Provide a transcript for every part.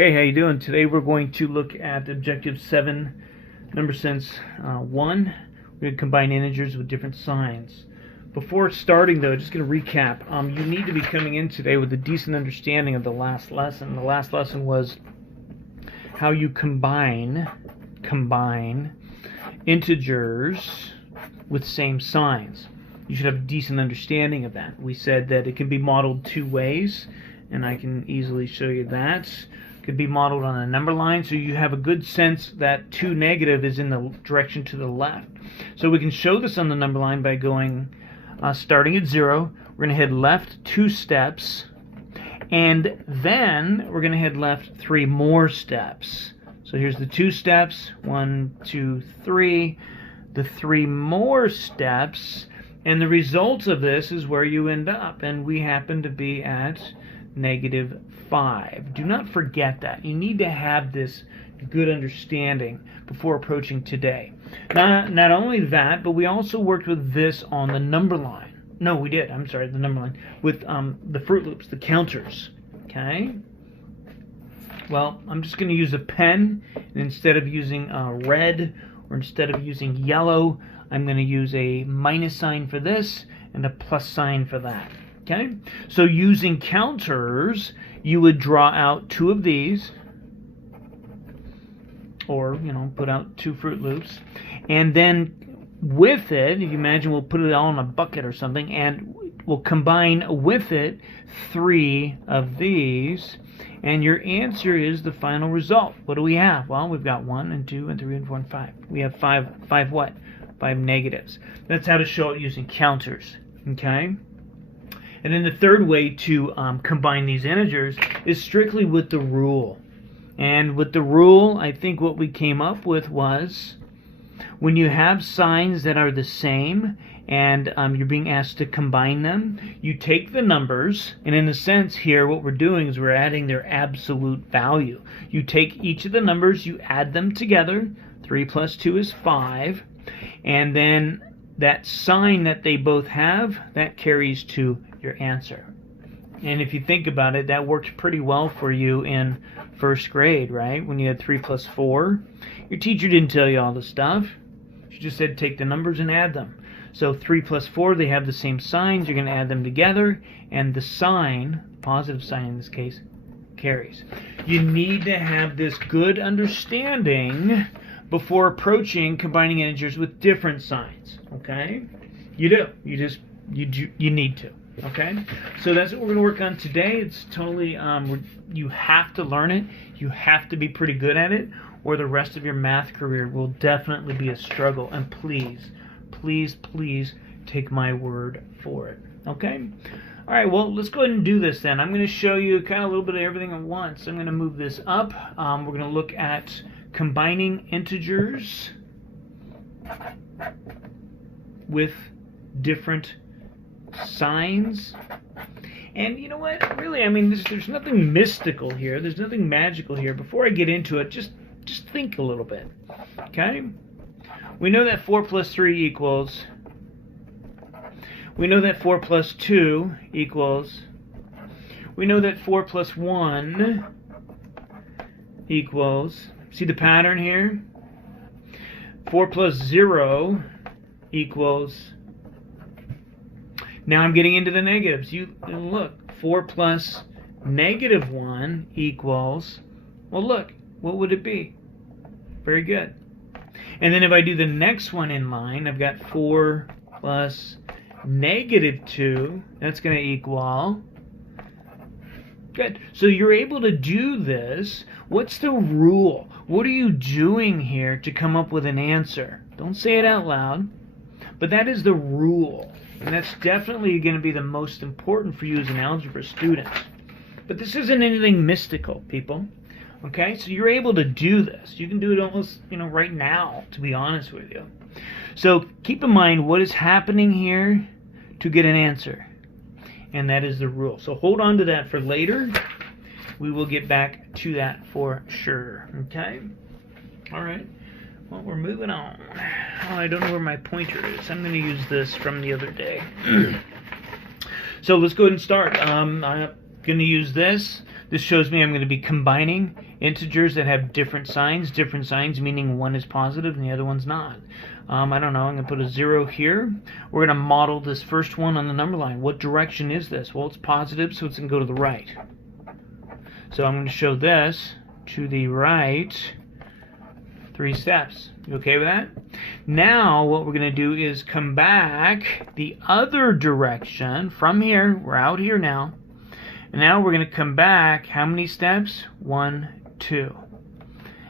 Okay, how you doing? Today we're going to look at Objective 7, Number Sense 1. We're going to combine integers with different signs. Before starting, though, just going to recap. You need to be coming in today with a decent understanding of the last lesson. The last lesson was how you combine integers with same signs. You should have a decent understanding of that. We said that it can be modeled two ways, and I can easily show you that. It could be modeled on a number line, so you have a good sense that 2 negative is in the direction to the left. So we can show this on the number line by going, starting at 0, we're going to head left 2 steps, and then we're going to head left 3 more steps. So here's the 2 steps, 1, 2, 3, the 3 more steps, and the result of this is where you end up, and we happen to be at -5. Do not forget that. You need to have this good understanding before approaching today. Not only that, but we also worked with this on the number line. No, we did. I'm sorry, the number line. With the Fruit Loops, the counters. Okay? Well, I'm just going to use a pen, and instead of using red or instead of using yellow, I'm going to use a minus sign for this and a plus sign for that. Okay? So using counters, you would draw out 2 of these, or, put out 2 Fruit Loops, and then with it, if you imagine, we'll put it all in a bucket or something, and we'll combine with it 3 of these, and your answer is the final result. What do we have? Well, we've got 1 and 2 and 3 and 4 and 5. We have 5 what? 5 negatives. That's how to show it using counters. Okay? And then the third way to combine these integers is strictly with the rule. And with the rule, I think what we came up with was when you have signs that are the same and you're being asked to combine them, you take the numbers, and in a sense here what we're doing is we're adding their absolute value. You take each of the numbers, you add them together, 3 plus 2 is 5, and then that sign that they both have, that carries to your answer. And if you think about it, that worked pretty well for you in first grade, right? When you had 3 plus 4. Your teacher didn't tell you all the stuff. She just said take the numbers and add them. So 3 plus 4, they have the same signs. You're going to add them together, and the sign, positive sign in this case, carries. You need to have this good understanding before approaching combining integers with different signs. Okay? You do. You need to. Okay? So that's what we're going to work on today. It's totally, you have to learn it. You have to be pretty good at it, or the rest of your math career will definitely be a struggle. And please, please, please take my word for it. Okay? All right, well, let's go ahead and do this then. I'm going to show you kind of a little bit of everything at once. I'm going to move this up. We're going to look at combining integers with different signs. And you know what? Really, I mean, there's nothing mystical here. There's nothing magical here. Before I get into it, just think a little bit. Okay? We know that 4 plus 3 equals. We know that 4 plus 2 equals. We know that 4 plus 1 equals. See the pattern here? 4 plus 0 equals. Now I'm getting into the negatives. You look, 4 plus -1 equals, well, look, what would it be? Very good. And then if I do the next one in line, I've got 4 plus -2. That's going to equal. Good. So you're able to do this. What's the rule? What are you doing here to come up with an answer? Don't say it out loud. But that is the rule. And that's definitely going to be the most important for you as an algebra student. But this isn't anything mystical, people. Okay? So you're able to do this. You can do it almost, right now, to be honest with you. So keep in mind what is happening here to get an answer. And that is the rule. So hold on to that for later. We will get back to that for sure. Okay? All right. Well, we're moving on. Oh, I don't know where my pointer is. I'm going to use this from the other day. So let's go ahead and start. going to use this. This shows me I'm going to be combining integers that have different signs meaning one is positive and the other one's not. I don't know, I'm going to put a 0 here. We're going to model this first one on the number line. What direction is this? Well, it's positive, so it's going to go to the right. So I'm going to show this to the right 3 steps. You okay with that? Now what we're going to do is come back the other direction from here. We're out here now. And now we're going to come back how many steps? 1, 2.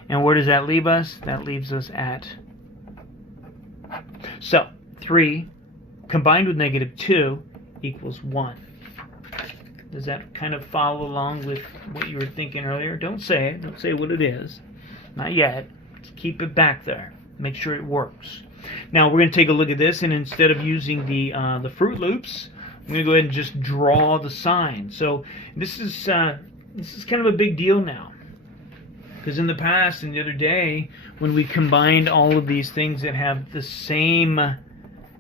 And where does that leave us? That leaves us at... So 3 combined with negative 2 equals 1. Does that kind of follow along with what you were thinking earlier? Don't say it. Don't say what it is. Not yet. Just keep it back there. Make sure it works. Now we're going to take a look at this, and instead of using the Fruit Loops, I'm going to go ahead and just draw the sign. So this is kind of a big deal now, because in the past and the other day, when we combined all of these things that have the same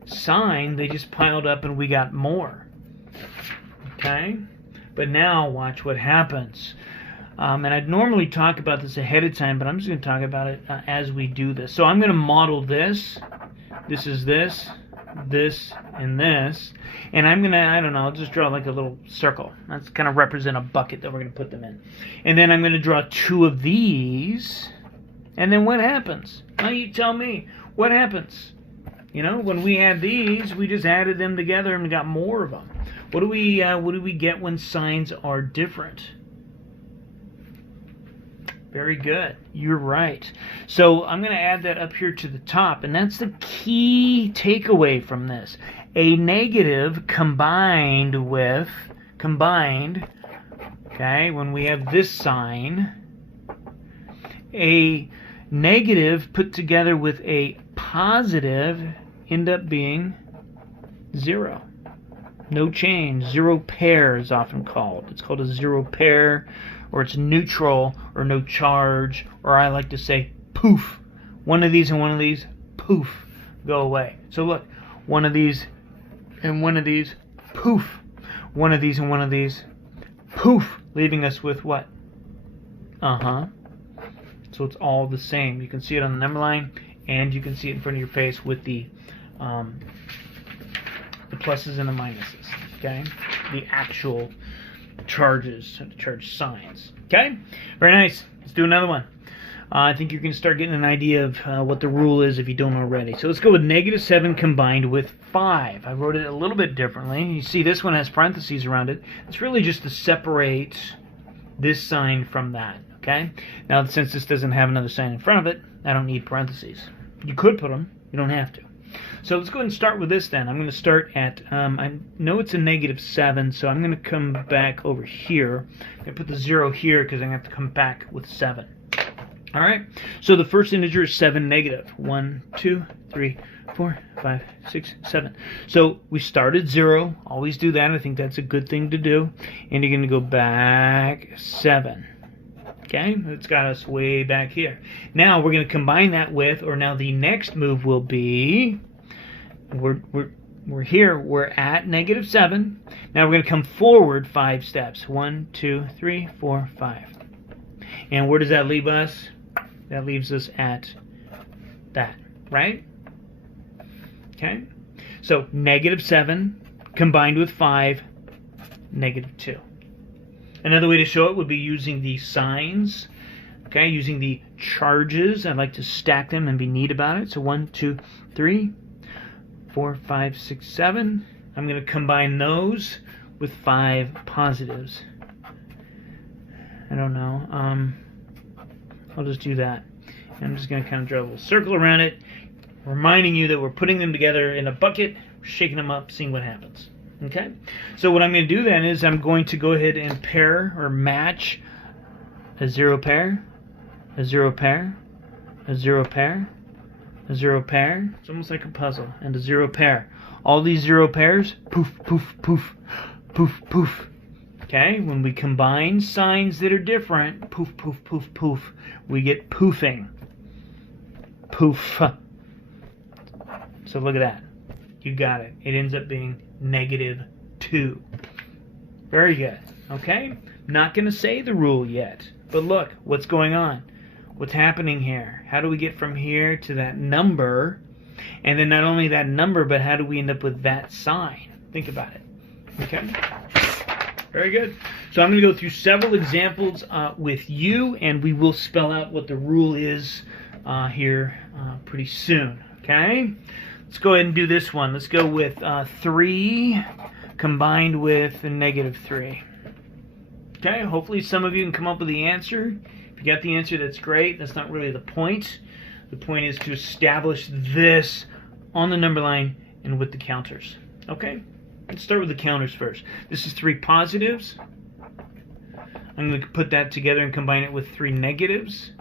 sign, they just piled up and we got more. Okay? But now watch what happens. And I'd normally talk about this ahead of time, but I'm just going to talk about it as we do this. So I'm going to model this. This is this, and this. And I'm going to, I don't know, I'll just draw like a little circle. That's kind of represent a bucket that we're going to put them in. And then I'm going to draw 2 of these. And then what happens? Now you tell me. What happens? You know, when we had these, we just added them together and got more of them. What do we get when signs are different? Very good. You're right. So I'm going to add that up here to the top, and that's the key takeaway from this. A negative combined, okay, when we have this sign, a negative put together with a positive end up being 0. No change. 0 pair is often called. It's called a 0 pair, or it's neutral, or no charge, or I like to say poof. One of these and one of these, poof, go away. So look, one of these and one of these, poof. One of these and one of these, poof, leaving us with what? So it's all the same. You can see it on the number line, and you can see it in front of your face with the pluses and the minuses, okay? The actual charges, charge signs, okay? Very nice. Let's do another one. I think you can start getting an idea of what the rule is if you don't already. So let's go with -7 combined with 5. I wrote it a little bit differently. You see this one has parentheses around it. It's really just to separate this sign from that, okay? Now, since this doesn't have another sign in front of it, I don't need parentheses. You could put them. You don't have to. So let's go ahead and start with this then. I'm going to start at, I know it's a -7, so I'm going to come back over here. I'm going to put the 0 here because I'm going to have to come back with 7. All right, so the first integer is 7 negative. 1, 2, 3, 4, 5, 6, 7. So we start at 0. Always do that. I think that's a good thing to do. And you're going to go back 7. Okay, it's got us way back here. Now we're going to combine that with, or now the next move will be, we're here, we're at -7. Now we're going to come forward 5 steps. 1, 2, 3, 4, 5. And where does that leave us? That leaves us at that, right? Okay, so -7 combined with 5, -2. Another way to show it would be using the signs, okay, using the charges. I like to stack them and be neat about it. So 1, 2, 3, 4, 5, 6, 7. I'm going to combine those with 5 positives. I don't know. I'll just do that. I'm just going to kind of draw a little circle around it, reminding you that we're putting them together in a bucket, shaking them up, seeing what happens. Okay? So what I'm going to do then is I'm going to go ahead and pair or match a 0 pair, a 0 pair, a 0 pair, a 0 pair. It's almost like a puzzle. And a 0 pair. All these 0 pairs, poof, poof, poof, poof, poof. Okay? When we combine signs that are different, poof, poof, poof, poof, we get poofing. Poof. So look at that. You got it. It ends up being -2. Very good. Okay? Not going to say the rule yet. But look, what's going on? What's happening here? How do we get from here to that number? And then not only that number, but how do we end up with that sign? Think about it. Okay? Very good. So I'm going to go through several examples with you, and we will spell out what the rule is here pretty soon. Okay? Let's go ahead and do this one. Let's go with 3 combined with a -3. Okay? Hopefully some of you can come up with the answer. If you got the answer, that's great. That's not really the point. The point is to establish this on the number line and with the counters. Okay? Let's start with the counters first. This is 3 positives. I'm going to put that together and combine it with 3 negatives.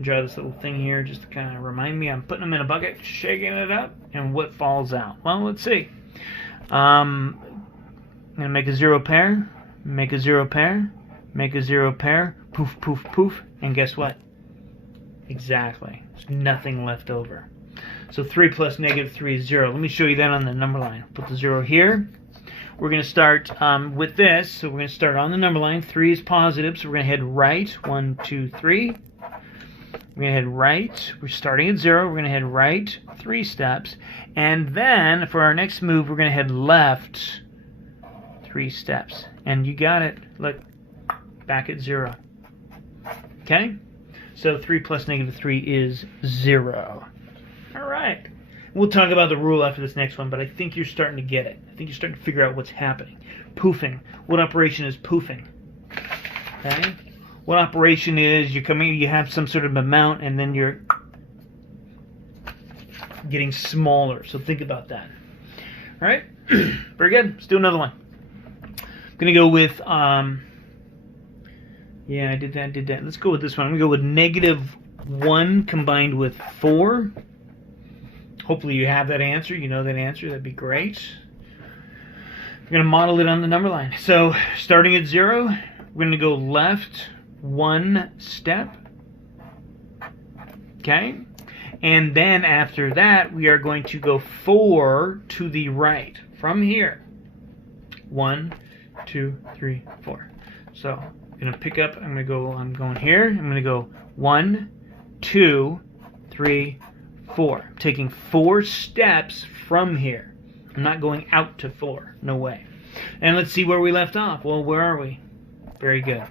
Draw this little thing here just to kind of remind me I'm putting them in a bucket, shaking it up, and what falls out. Well, let's see. I'm going to make a 0 pair, make a 0 pair, make a 0 pair, poof, poof, poof, and guess what? Exactly. There's nothing left over. So 3 plus -3 is 0. Let me show you that on the number line. Put the 0 here. We're going to start with this. So we're going to start on the number line. 3 is positive, so we're going to head right. 1, 2, 3. We're going to head right. We're starting at 0. We're going to head right 3 steps. And then for our next move, we're going to head left 3 steps. And you got it. Look, back at 0. Okay? So 3 plus -3 is 0. All right. We'll talk about the rule after this next one, but I think you're starting to get it. I think you're starting to figure out what's happening. Poofing. What operation is poofing? Okay? What operation is you have some sort of amount and then you're getting smaller. So think about that. All right? Very good. Let's do another one. I'm going to go with yeah, I did that. Let's go with this one. I'm going to go with -1 combined with 4. Hopefully you have that answer. You know that answer. That'd be great. We're going to model it on the number line. So starting at 0, we're going to go left 1 step. Okay? And then after that, we are going to go 4 to the right. From here. 1, 2, 3, 4. So I'm going to pick up. I'm going here. I'm going to go 1, 2, 3, 4. I'm taking 4 steps from here. I'm not going out to 4. No way. And let's see where we left off. Well, where are we? Very good.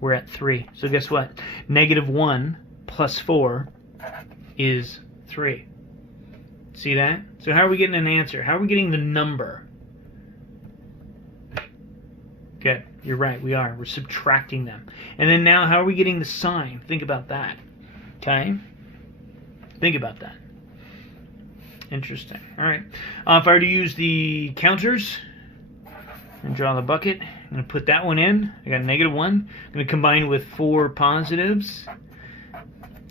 We're at 3. So guess what? -1 plus 4 is 3. See that? So how are we getting an answer? How are we getting the number? Good. You're right. We are. We're subtracting them. And then now how are we getting the sign? Think about that. Okay? Think about that. Interesting. All right. If I were to use the counters and draw the bucket, I'm going to put that one in. I got -1. I'm going to combine with 4 positives.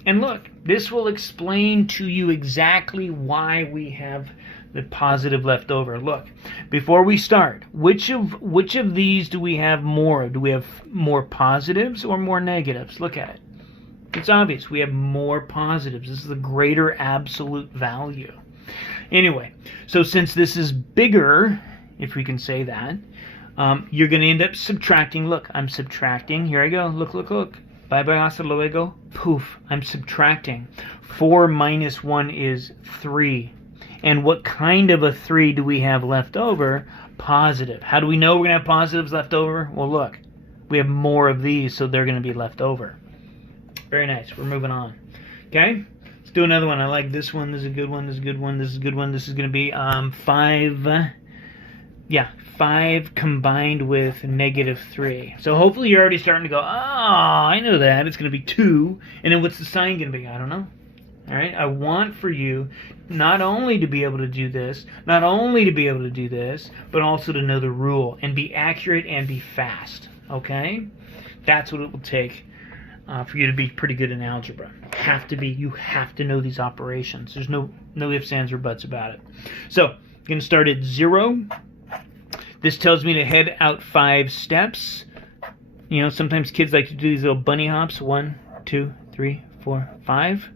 And look, this will explain to you exactly why we have the positive left over. Look, before we start, which of these do we have more of? Do we have more positives or more negatives? Look at it. It's obvious. We have more positives. This is the greater absolute value. Anyway, so since this is bigger, if we can say that, you're going to end up subtracting. Look, I'm subtracting. Here I go. Look, look, look. Bye-bye, hasta luego. Poof, I'm subtracting. 4 minus 1 is 3. And what kind of a 3 do we have left over? Positive. How do we know we're going to have positives left over? Well, look, we have more of these, so they're going to be left over. Very nice. We're moving on. Okay? Let's do another one. I like this one. This is a good one. This is a good one. This is a good one. This is going to be 5. Yeah, 5 combined with -3. So hopefully you're already starting to go, oh, I know that. It's going to be 2. And then what's the sign going to be? I don't know. All right? I want for you not only to be able to do this, not only to be able to do this, but also to know the rule and be accurate and be fast. Okay? That's what it will take for you to be pretty good in algebra. You have to know these operations. There's no ifs, ands, or buts about it. So, I'm going to start at 0. This tells me to head out 5 steps. You know, sometimes kids like to do these little bunny hops. 1, 2, 3, 4, 5.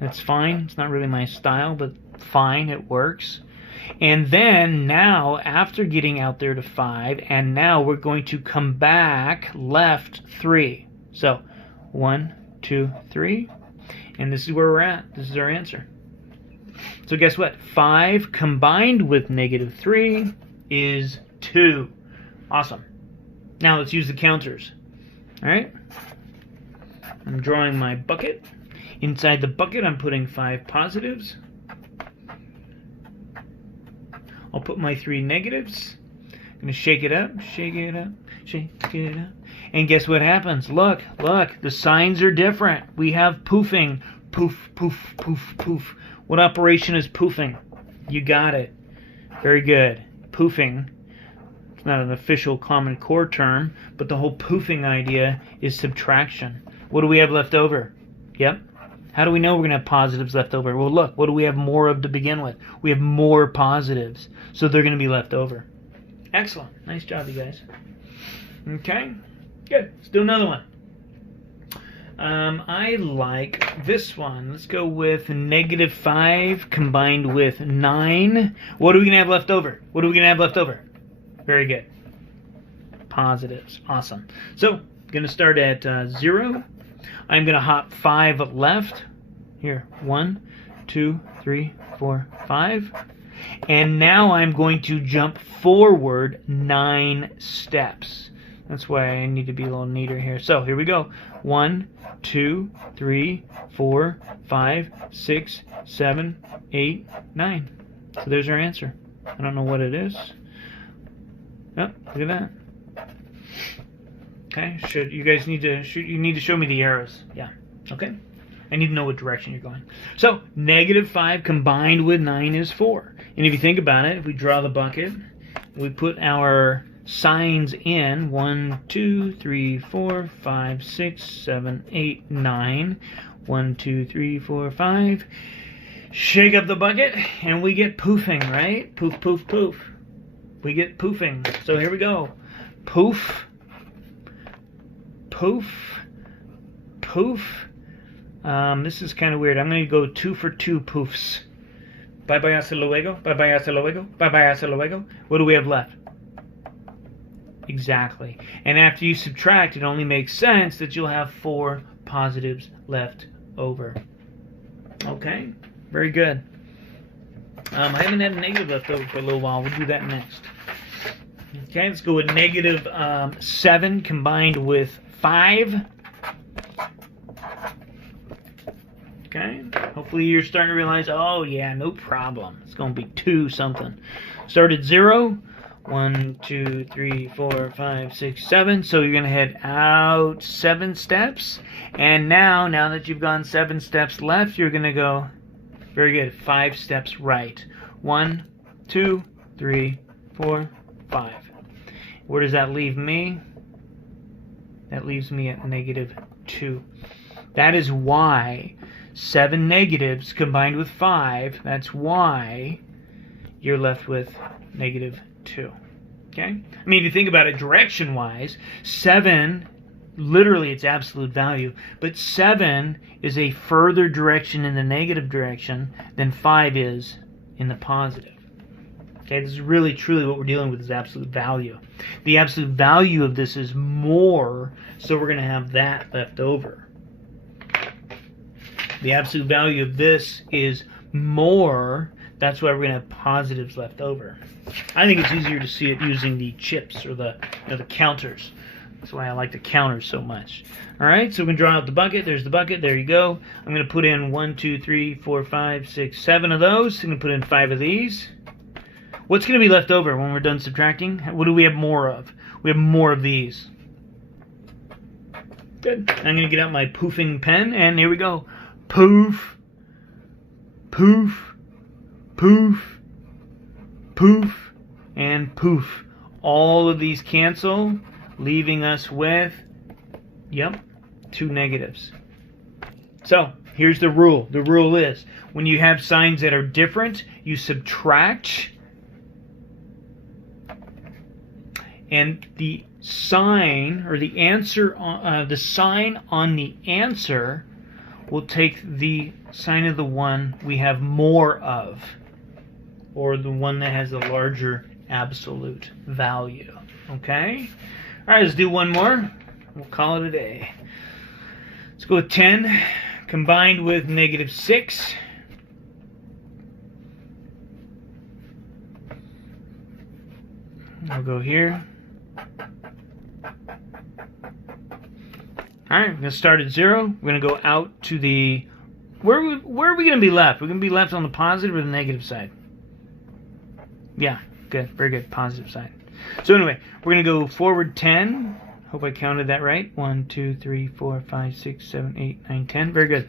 That's fine. It's not really my style, but fine. It works. And then now, after getting out there to 5, and now we're going to come back left 3. So 1, 2, 3, and this is where we're at. This is our answer. So guess what? 5 combined with negative 3 is 2. Awesome. Now let's use the counters. All right. I'm drawing my bucket. Inside the bucket, I'm putting 5 positives. I'll put my 3 negatives. I'm going to shake it up, shake it up, shake it up. And guess what happens? Look, the signs are different. We have poofing. Poof, poof, poof, poof. What operation is poofing? You got it. Very good. Poofing. It's not an official Common Core term, but the whole poofing idea is subtraction. What do we have left over? Yep. How do we know we're going to have positives left over? Well, look, what do we have more of to begin with? We have more positives, so they're going to be left over. Excellent. Nice job, you guys. Okay, good. Let's do another one. I like this one. Let's go with negative 5 combined with 9. What are we going to have left over? What are we going to have left over? Very good. Positives. Awesome. So, I'm going to start at 0. I'm going to hop 5 left. Here, 1, 2, 3, 4, 5. And now I'm going to jump forward 9 steps. That's why I need to be a little neater here. So here we go. 1, 2, 3, 4, 5, 6, 7, 8, 9. So there's our answer. I don't know what it is. Oh, look at that. Okay, you guys need to show me the arrows. Yeah, okay. I need to know what direction you're going. So, negative 5 combined with 9 is 4. And if you think about it, if we draw the bucket, we put our signs in 1, 2, 3, 4, 5, 6, 7, 8, 9. 1, 2, 3, 4, 5. Shake up the bucket, and we get poofing, right? Poof, poof, poof. We get poofing. So here we go. Poof. Poof, poof. This is kind of weird. I'm going to go 2 for 2 poofs. Bye bye, hasta luego. Bye bye, hasta luego. Bye bye, hasta luego. What do we have left? Exactly. And after you subtract, it only makes sense that you'll have 4 positives left over. Okay, very good. I haven't had a negative left over for a little while. We'll do that next. Okay, let's go with negative 7 combined with 5. Okay, hopefully you're starting to realize, oh yeah, no problem. It's going to be 2 something. Start at 0. 1, 2, 3, 4, 5, 6, 7. So you're going to head out 7 steps. And now that you've gone 7 steps left, you're going to go, very good, 5 steps right. 1, 2, 3, 4, 5. Where does that leave me? That leaves me at negative 2. That is why 7 negatives combined with 5, that's why you're left with negative 2. Okay? I mean, if you think about it direction-wise, 7, literally its absolute value, but 7 is a further direction in the negative direction than 5 is in the positive. Okay, this is really, truly what we're dealing with is absolute value. The absolute value of this is more, so we're going to have that left over. The absolute value of this is more, that's why we're going to have positives left over. I think it's easier to see it using the chips or the counters. That's why I like the counters so much. Alright, so we can draw out the bucket. There's the bucket. There you go. I'm going to put in 1, 2, 3, 4, 5, 6, 7 of those. I'm going to put in 5 of these. What's going to be left over when we're done subtracting? What do we have more of? We have more of these. Good. I'm going to get out my poofing pen, and here we go. Poof, poof, poof, poof, and poof. All of these cancel, leaving us with, yep, 2 negatives. So, here's the rule. The rule is, when you have signs that are different, you subtract, and the sign, or the answer, the sign on the answer will take the sign of the one we have more of. or the one that has the larger absolute value. Okay? All right, let's do one more. We'll call it a day. Let's go with 10 combined with -6. I'll go here. All right, we're going to start at 0. We're going to go out to the... Where are we going to be left? We're going to be left on the positive or the negative side? Yeah, good. Very good. Positive side. So anyway, we're going to go forward 10. Hope I counted that right. 1, 2, 3, 4, 5, 6, 7, 8, 9, 10. Very good.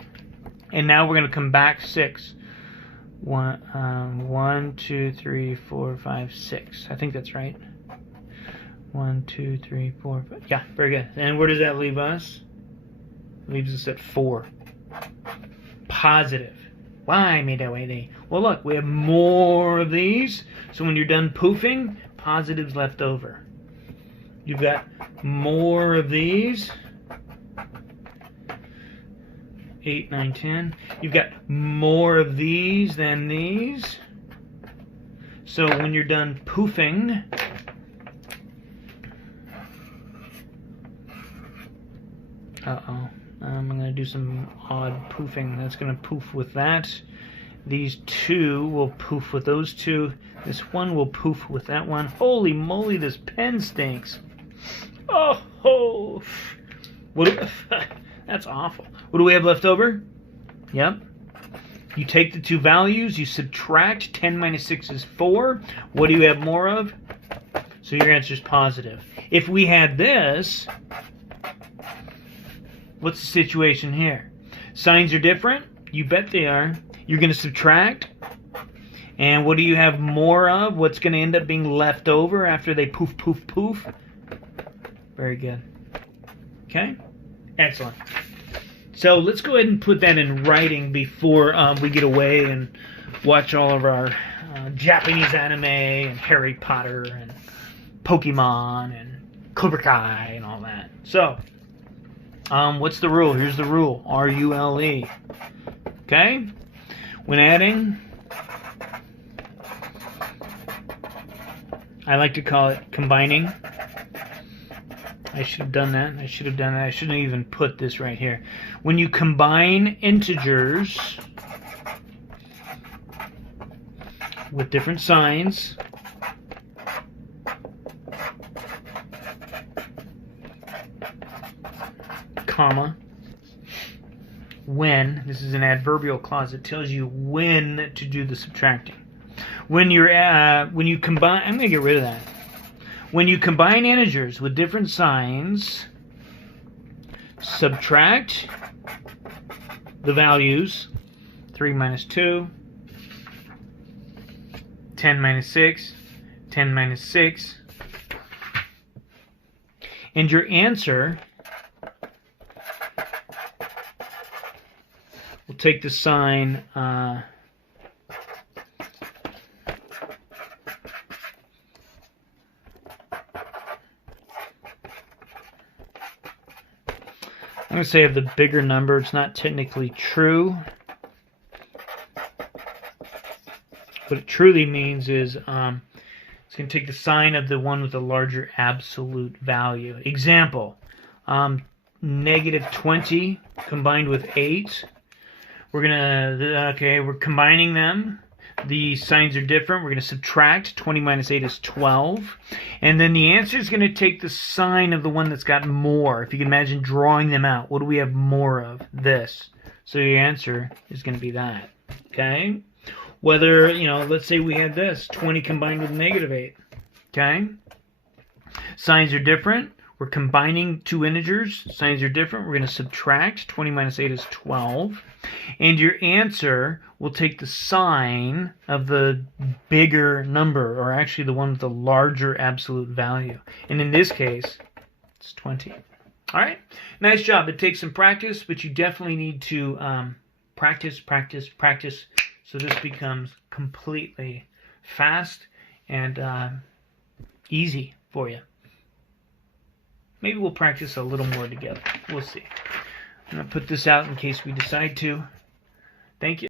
And now we're going to come back 6. 1, 2, 3, 4, 5, 6. I think that's right. 1, 2, 3, 4, 5. Yeah, very good. And where does that leave us? Leaves us at 4. Positive. Why, Waitley? Well, look, we have more of these. So when you're done poofing, positives left over. You've got more of these. 8, 9, 10. You've got more of these than these. So when you're done poofing, I'm going to do some odd poofing. That's going to poof with that. These two will poof with those two. This one will poof with that one. Holy moly, this pen stinks. Oh, that's awful. What do we have left over? Yep. You take the two values, you subtract. 10 minus 6 is 4. What do you have more of? So your answer is positive. If we had this... What's the situation here? Signs are different? You bet they are. You're going to subtract. And what do you have more of? What's going to end up being left over after they poof, poof, poof? Very good. Okay? Excellent. So let's go ahead and put that in writing before we get away and watch all of our Japanese anime and Harry Potter and Pokemon and Cobra Kai and all that. So... what's the rule? Here's the rule. R-U-L-E. Okay? When adding, I like to call it combining. I should have done that. I shouldn't even put this right here. When you combine integers with different signs, comma, when, this is an adverbial clause, it tells you when to do the subtracting. When you combine, I'm going to get rid of that. When you combine integers with different signs, subtract the values. 3 minus 2, 10 minus 6, 10 minus 6, and your answer will take the sign I'm going to say of the bigger number. It's not technically true. What it truly means is it's going to take the sign of the one with the larger absolute value. Example, -20 combined with 8. We're combining them. The signs are different. We're going to subtract. 20 minus 8 is 12. And then the answer is going to take the sign of the one that's got more. If you can imagine drawing them out. What do we have more of? This. So your answer is going to be that. Okay? Whether, let's say we had this. 20 combined with -8. Okay? Signs are different. We're combining two integers. Signs are different. We're going to subtract. 20 minus 8 is 12. And your answer will take the sign of the bigger number, or actually the one with the larger absolute value. And in this case, it's 20. All right? Nice job. It takes some practice, but you definitely need to practice, practice, practice, so this becomes completely fast and easy for you. Maybe we'll practice a little more together. We'll see. I'm going to put this out in case we decide to. Thank you.